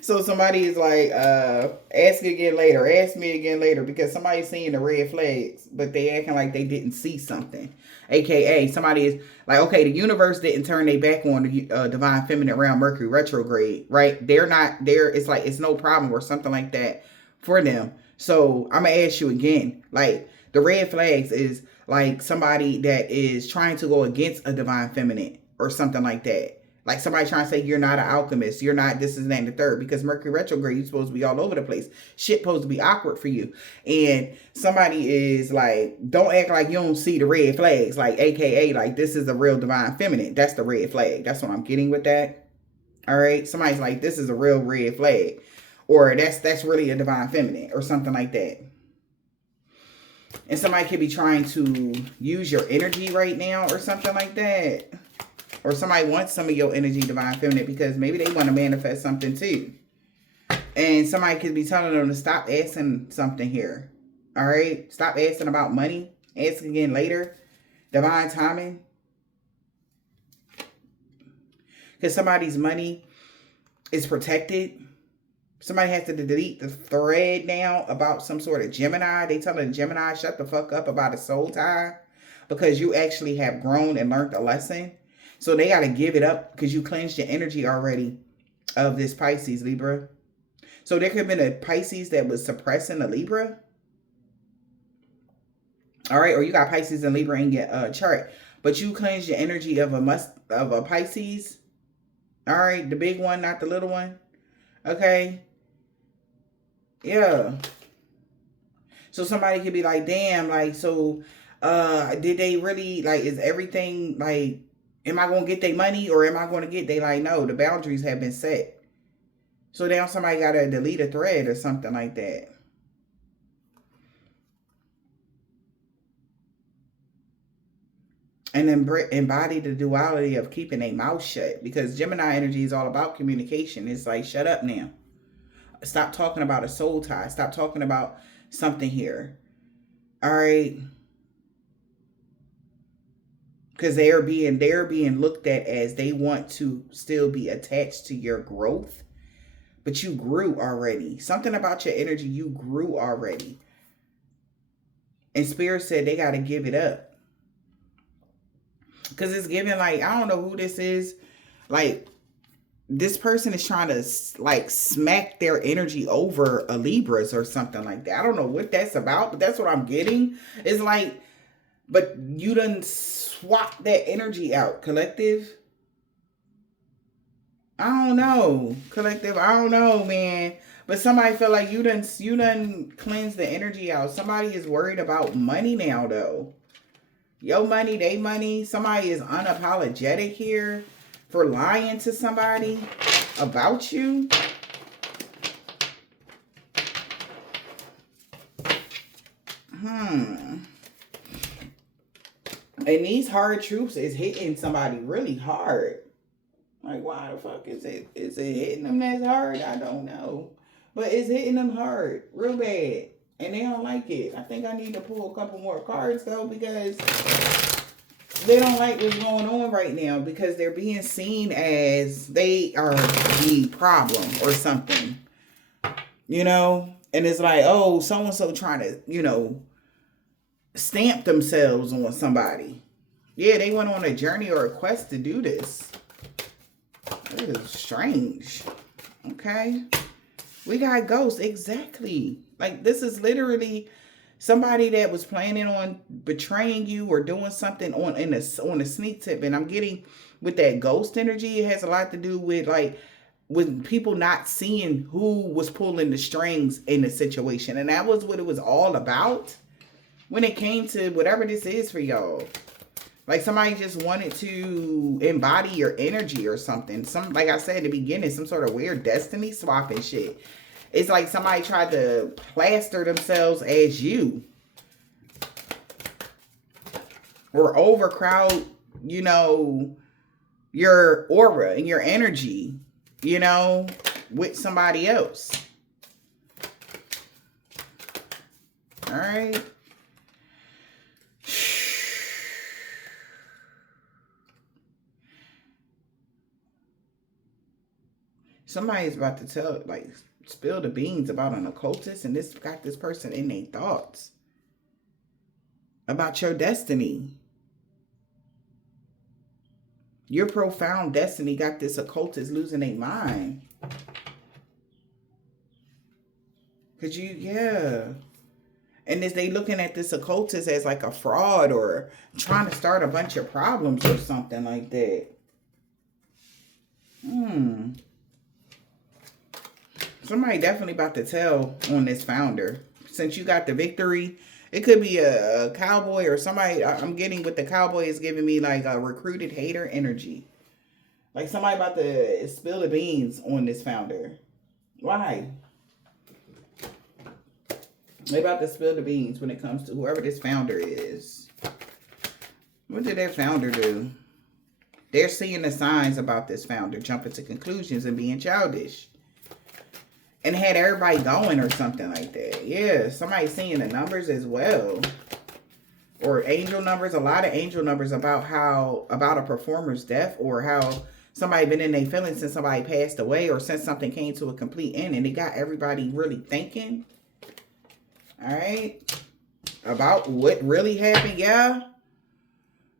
so somebody is like, ask again later, ask me again later, because somebody's seeing the red flags, but they acting like they didn't see something. AKA somebody is like, okay, the universe didn't turn their back on the divine feminine around Mercury retrograde, right? They're not there. It's like, it's no problem or something like that for them. So I'm going to ask you again, like the red flags is like somebody that is trying to go against a divine feminine or something like that. Like somebody trying to say you're not an alchemist. You're not this, is that, and the third. Because Mercury retrograde, you're supposed to be all over the place. Shit supposed to be awkward for you. And somebody is like, don't act like you don't see the red flags. Like AKA, like this is a real divine feminine. That's the red flag. That's what I'm getting with that. All right. Somebody's like, this is a real red flag. Or that's really a divine feminine or something like that. And somebody could be trying to use your energy right now or something like that. Or somebody wants some of your energy, divine feminine, because maybe they want to manifest something too. And somebody could be telling them to stop asking something here. All right? Stop asking about money. Ask again later. Divine timing. Because somebody's money is protected. Somebody has to delete the thread now about some sort of Gemini. They telling the Gemini, shut the fuck up about a soul tie. Because you actually have grown and learned a lesson. So they got to give it up because you cleansed your energy already of this Pisces, Libra. So there could have been a Pisces that was suppressing a Libra. All right, or you got Pisces and Libra in your chart, but you cleanse your energy of a Pisces. All right, the big one, not the little one. Okay. Yeah. So somebody could be like, damn, like, so did they really, like, is everything, like, am I going to get their money or am I going to get, they like, no, the boundaries have been set. So now somebody got to delete a thread or something like that. And then embody the duality of keeping a mouth shut, because Gemini energy is all about communication. It's like, shut up now. Stop talking about a soul tie. Stop talking about something here. All right. Because they're being looked at as they want to still be attached to your growth. But you grew already. Something about your energy, you grew already. And Spirit said they got to give it up. Because it's giving, like, I don't know who this is. Like, this person is trying to, like, smack their energy over a Libra's or something like that. I don't know what that's about, but that's what I'm getting. It's like, but you done swap that energy out, collective. I don't know, collective. I don't know, man. But somebody feel like you done cleanse the energy out. Somebody is worried about money now, though. Your money, they money. Somebody is unapologetic here for lying to somebody about you. And these hard truths is hitting somebody really hard. Like, why the fuck is it? Is it hitting them that hard? I don't know. But it's hitting them hard, real bad. And they don't like it. I think I need to pull a couple more cards, though, because they don't like what's going on right now, because they're being seen as they are the problem or something. You know? And it's like, oh, so-and-so trying to, you know, stamp themselves on somebody. Yeah, they went on a journey or a quest to do this. It is strange. Okay? We got ghosts. Exactly. Like, this is literally somebody that was planning on betraying you or doing something on a sneak tip. And I'm getting with that ghost energy, it has a lot to do with, like, with people not seeing who was pulling the strings in the situation. And that was what it was all about when it came to whatever this is for y'all. Like, somebody just wanted to embody your energy or something. Like I said at the beginning, some sort of weird destiny swapping shit. It's like somebody tried to plaster themselves as you. Or overcrowd, you know, your aura and your energy, you know, with somebody else. All right. Somebody's about to tell, like, spill the beans about an occultist, and this got this person in their thoughts about your destiny. Your profound destiny got this occultist losing their mind. Cause yeah. And is they looking at this occultist as like a fraud or trying to start a bunch of problems or something like that. Somebody definitely about to tell on this founder. Since you got the victory, it could be a cowboy or somebody. I'm getting with the cowboy is giving me like a recruited hater energy. Like somebody about to spill the beans on this founder. Why? They about to spill the beans when it comes to whoever this founder is. What did that founder do? They're seeing the signs about this founder, jumping to conclusions and being childish. And had everybody going or something like that. Yeah, somebody seeing the numbers as well. Or angel numbers, a lot of angel numbers about a performer's death, or how somebody been in their feelings since somebody passed away, or since something came to a complete end, and it got everybody really thinking. All right. About what really happened, yeah.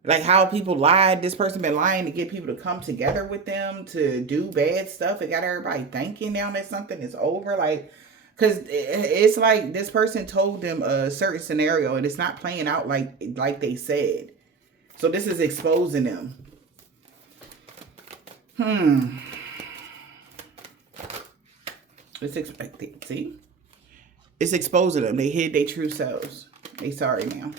Like how people lied. This person been lying to get people to come together with them to do bad stuff. It got everybody thinking now that something is over. Like, because it's like this person told them a certain scenario and it's not playing out like they said. So this is exposing them. It's expected. See? It's exposing them. They hid their true selves. They sorry now.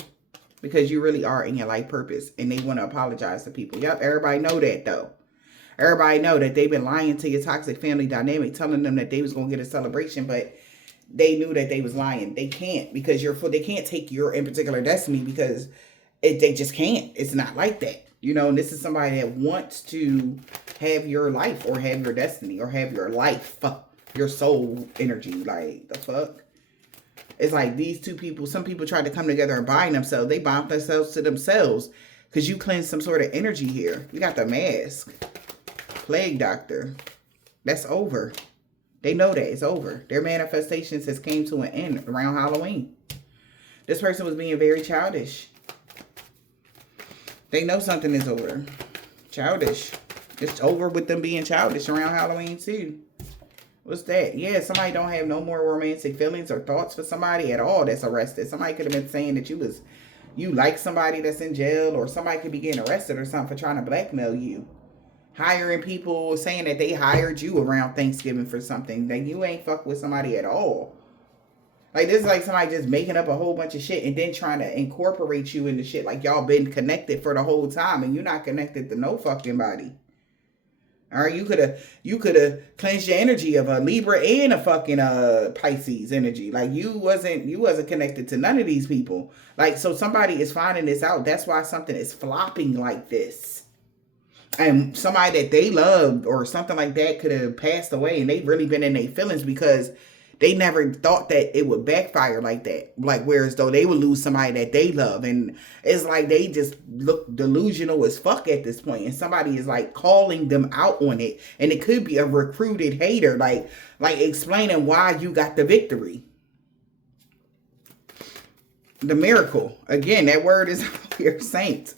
Because you really are in your life purpose. And they want to apologize to people. Yep, everybody know that though. Everybody know that they've been lying to your toxic family dynamic. Telling them that they was going to get a celebration. But they knew that they was lying. They can't. Because they can't take your in particular destiny. Because they just can't. It's not like that. You know, and this is somebody that wants to have your life. Or have your destiny. Or have your life. Your soul energy. Like, the fuck? It's like these two people, some people tried to come together and bind themselves. They bound themselves to themselves because you cleanse some sort of energy here. We got the mask. Plague doctor. That's over. They know that it's over. Their manifestations has came to an end around Halloween. This person was being very childish. They know something is over. Childish. It's over with them being childish around Halloween too. What's that? Yeah, somebody don't have no more romantic feelings or thoughts for somebody at all that's arrested. Somebody could have been saying that you like somebody that's in jail, or somebody could be getting arrested or something for trying to blackmail you. Hiring people, saying that they hired you around Thanksgiving for something. That you ain't fuck with somebody at all. Like, this is like somebody just making up a whole bunch of shit and then trying to incorporate you into shit like y'all been connected for the whole time and you're not connected to no fucking body. All right, you could have cleansed your energy of a Libra and a fucking Pisces energy. Like you wasn't connected to none of these people. Like, so somebody is finding this out. That's why something is flopping like this. And somebody that they loved or something like that could have passed away and they've really been in their feelings because they never thought that it would backfire like that. Like, whereas though they would lose somebody that they love. And it's like they just look delusional as fuck at this point. And somebody is like calling them out on it. And it could be a recruited hater. Like explaining why you got the victory. The miracle. Again, that word is here, saints.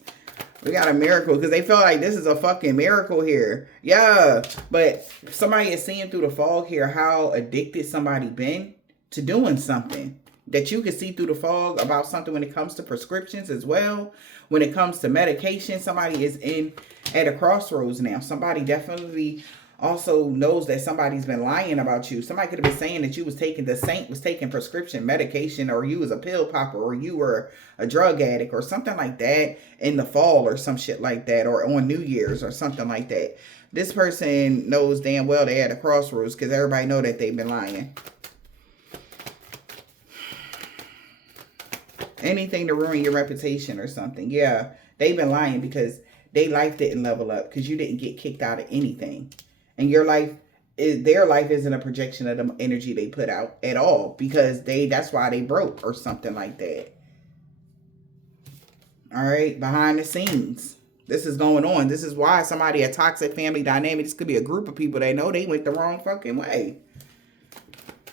We got a miracle because they feel like this is a fucking miracle here. Yeah, but somebody is seeing through the fog here how addicted somebody been to doing something. That you can see through the fog about something when it comes to prescriptions as well. When it comes to medication, somebody is at a crossroads now. Somebody definitely also knows that somebody's been lying about you. Somebody could have been saying that the saint was taking prescription medication, or you was a pill popper, or you were a drug addict or something like that in the fall or some shit like that, or on New Year's or something like that. This person knows damn well they at a crossroads because everybody know that they've been lying. Anything to ruin your reputation or something. Yeah, they've been lying because their life didn't level up because you didn't get kicked out of anything. And their life isn't a projection of the energy they put out at all because that's why they broke or something like that. All right, behind the scenes, this is going on. This is why somebody, a toxic family dynamic, this could be a group of people they know they went the wrong fucking way.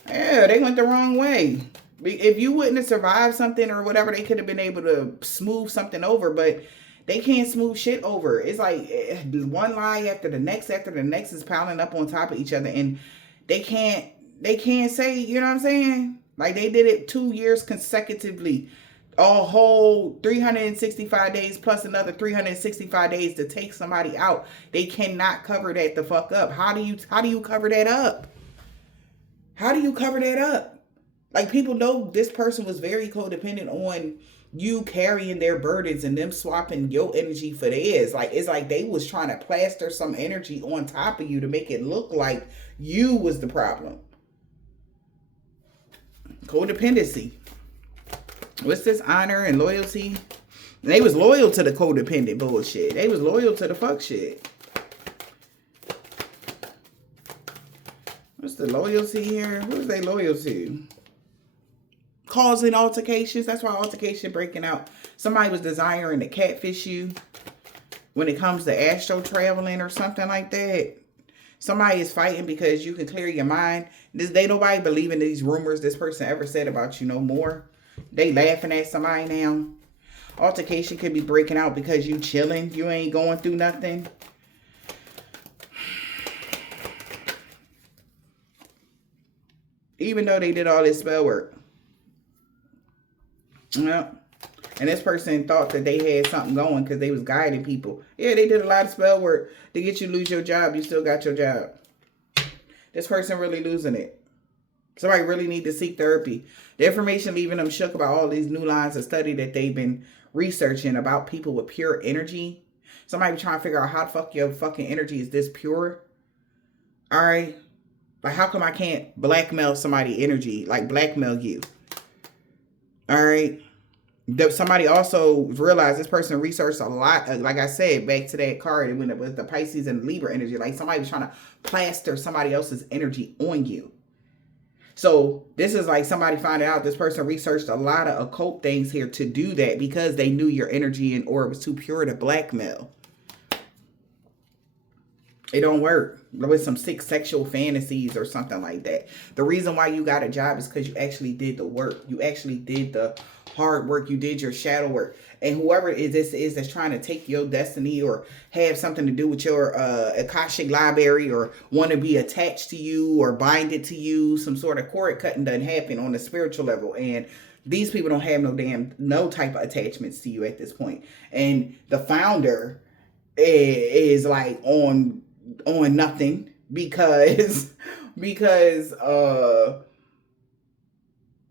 Yeah, they went the wrong way. If you wouldn't have survived something or whatever, they could have been able to smooth something over, but they can't smooth shit over. It's like one lie after the next is piling up on top of each other. And they can't say, you know what I'm saying? Like they did it 2 years consecutively. A whole 365 days plus another 365 days to take somebody out. They cannot cover that the fuck up. How do you cover that up? How do you cover that up? Like, people know this person was very codependent on you carrying their burdens and them swapping your energy for theirs. Like, it's like they was trying to plaster some energy on top of you to make it look like you was the problem. Codependency. What's this? Honor and loyalty. And they was loyal to the codependent bullshit. They was loyal to the fuck shit. What's the loyalty here? Who's they loyal to? Causing altercations. That's why altercation breaking out. Somebody was desiring to catfish you when it comes to astro traveling or something like that. Somebody is fighting because you can clear your mind. They nobody believing these rumors this person ever said about you no more. They laughing at somebody now. Altercation could be breaking out because you chilling. You ain't going through nothing. Even though they did all this spell work. Yeah. And this person thought that they had something going because they was guiding people. Yeah, they did a lot of spell work to get you to lose your job. You still got your job. This person really losing it. Somebody really need to seek therapy. The information leaving them shook about all these new lines of study that they've been researching about people with pure energy. Somebody trying to figure out how the fuck your fucking energy is this pure. All right. Like, how come I can't blackmail somebody energy? Like, blackmail you. All right. Somebody also realized this person researched a lot. Like I said, back to that card when it was the Pisces and Libra energy. Like, somebody was trying to plaster somebody else's energy on you. So this is like somebody finding out this person researched a lot of occult things here to do that because they knew your energy and aura was too pure to blackmail. It don't work with some sick sexual fantasies or something like that. The reason why you got a job is because you actually did the work. You actually did the hard work. You did your shadow work. And whoever this is that's trying to take your destiny or have something to do with your Akashic library or want to be attached to you or bind it to you, some sort of cord cutting doesn't happen on the spiritual level. And these people don't have no type of attachments to you at this point. And the founder is like on nothing because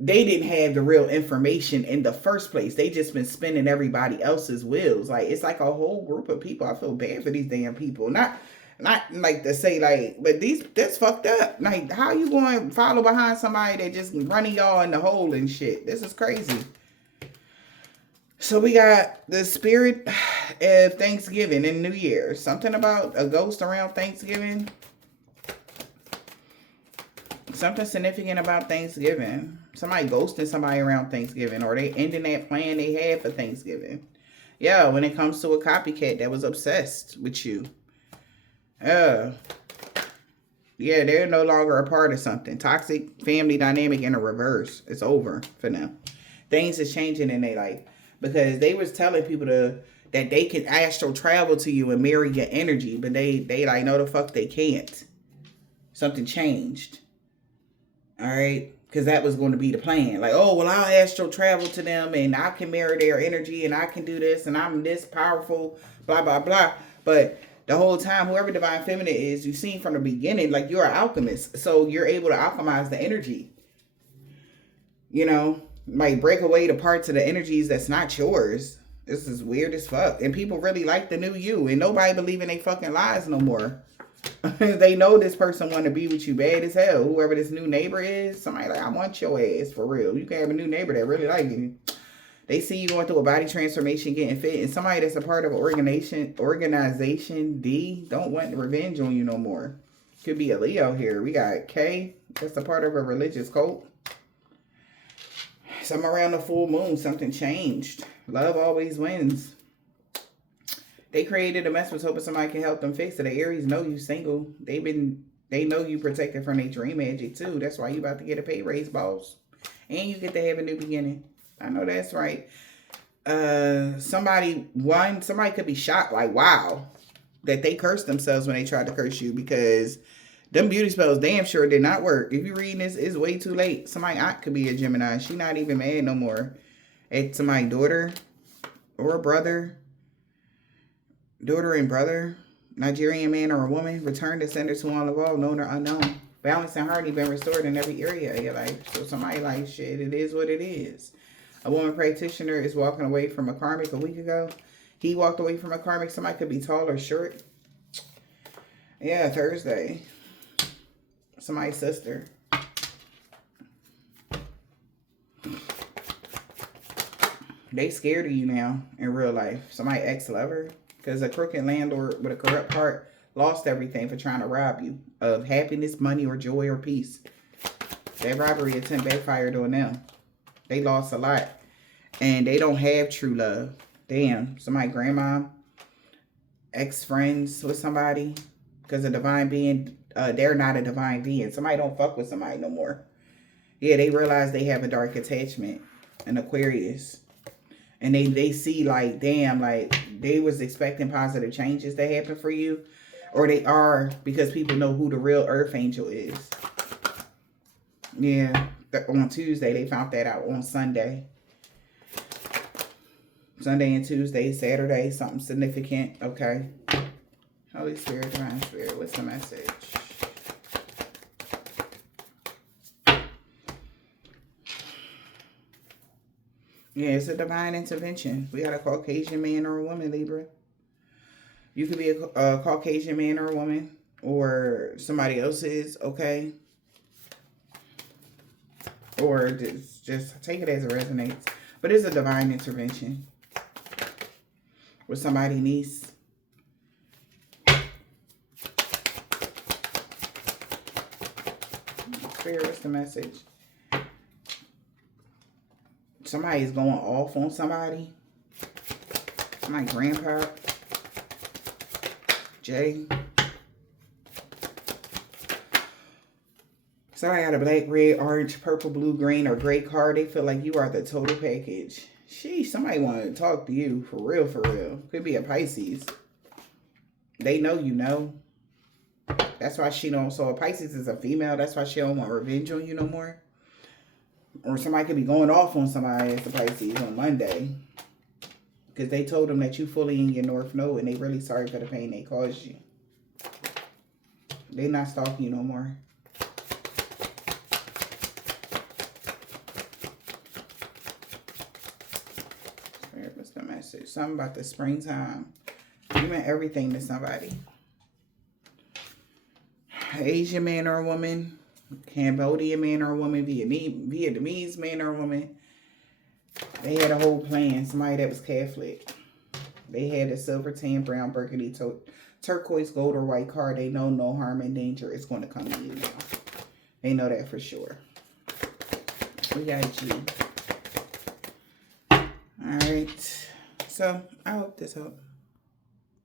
they didn't have the real information in the first place. They just been spinning everybody else's wheels. Like, it's like a whole group of people. I feel bad for these damn people. Not like to say like, but that's fucked up. Like, how you going to follow behind somebody that just running y'all in the hole and shit? This is crazy. So we got the spirit of Thanksgiving and New Year. Something about a ghost around Thanksgiving. Something significant about Thanksgiving. Somebody ghosting somebody around Thanksgiving. Or they ending that plan they had for Thanksgiving. Yeah, when it comes to a copycat that was obsessed with you. Yeah, they're no longer a part of something. Toxic family dynamic in a reverse. It's over for them. Things is changing in their life. Because they was telling people that they can astral travel to you and mirror your energy. But they like, no the fuck they can't. Something changed. All right. Because that was going to be the plan. Like, oh, well, I'll astral travel to them and I can mirror their energy and I can do this and I'm this powerful, blah, blah, blah. But the whole time, whoever Divine Feminine is, you've seen from the beginning, like you're an alchemist. So you're able to alchemize the energy. You know, like break away the parts of the energies that's not yours. This is weird as fuck. And people really like the new you. And nobody believe in they fucking lies no more. They know this person want to be with you bad as hell. Whoever this new neighbor is, somebody like, I want your ass for real. You can have a new neighbor that really like you. They see you going through a body transformation, getting fit. And somebody that's a part of an organization D, don't want revenge on you no more. Could be a Leo here. We got K, that's a part of a religious cult. Some around the full moon, something changed. Love always wins. They created a mess with hoping somebody can help them fix it. The Aries know you single. They know you protected from their dream magic too. That's why you about to get a pay raise, boss. And you get to have a new beginning. I know that's right. Somebody could be shocked, like, wow, that they cursed themselves when they tried to curse you because them beauty spells damn sure did not work. If you're reading this, it's way too late. Somebody aunt could be a Gemini. She not even mad no more at somebody's daughter or brother. Daughter and brother. Nigerian man or a woman. Return to sender to all involved, known or unknown. Balance and harmony been restored in every area of your life. So somebody like, shit, it is what it is. A woman practitioner is walking away from a karmic a week ago. He walked away from a karmic. Somebody could be tall or short. Yeah, Thursday. Somebody's sister. They scared of you now in real life. Somebody ex-lover. Because a crooked landlord with a corrupt heart lost everything for trying to rob you of happiness, money, or joy, or peace. That robbery attempt backfired on them. They lost a lot. And they don't have true love. Damn. Somebody grandma. Ex-friends with somebody. Because a divine being, they're not a divine being. Somebody don't fuck with somebody no more. Yeah, they realize they have a dark attachment. An Aquarius. And they see like, damn, like they was expecting positive changes to happen for you. Or they are, because people know who the real earth angel is. Yeah. On Tuesday, they found that out on Sunday. Sunday and Tuesday, Saturday, something significant. Okay. Holy Spirit, Divine Spirit, what's the message? Yeah, it's a divine intervention. We got a Caucasian man or a woman, Libra. You could be a Caucasian man or a woman, or somebody else's, okay? Or just take it as it resonates. But it's a divine intervention with somebody's niece. Spirit, what's the message? Somebody's going off on somebody. My grandpa. Jay. Somebody got a black, red, orange, purple, blue, green, or gray card. They feel like you are the total package. Sheesh, somebody want to talk to you. For real, for real. Could be a Pisces. They know you know. That's why she don't. So a Pisces is a female. That's why she don't want revenge on you no more. Or somebody could be going off on somebody as a Pisces on Monday. Because they told them that you fully in your North Node and they really sorry for the pain they caused you. They not stalking you no more. What's the message? Something about the springtime. You meant everything to somebody. Asian man or a woman. Cambodian man or a woman. Vietnamese man or a woman. They had a whole plan. Somebody that was Catholic. They had a silver, tan, brown, burgundy, turquoise, gold, or white card. They know no harm and danger is going to come to you now. They know that for sure. We got G. Alright. So, I hope this helped.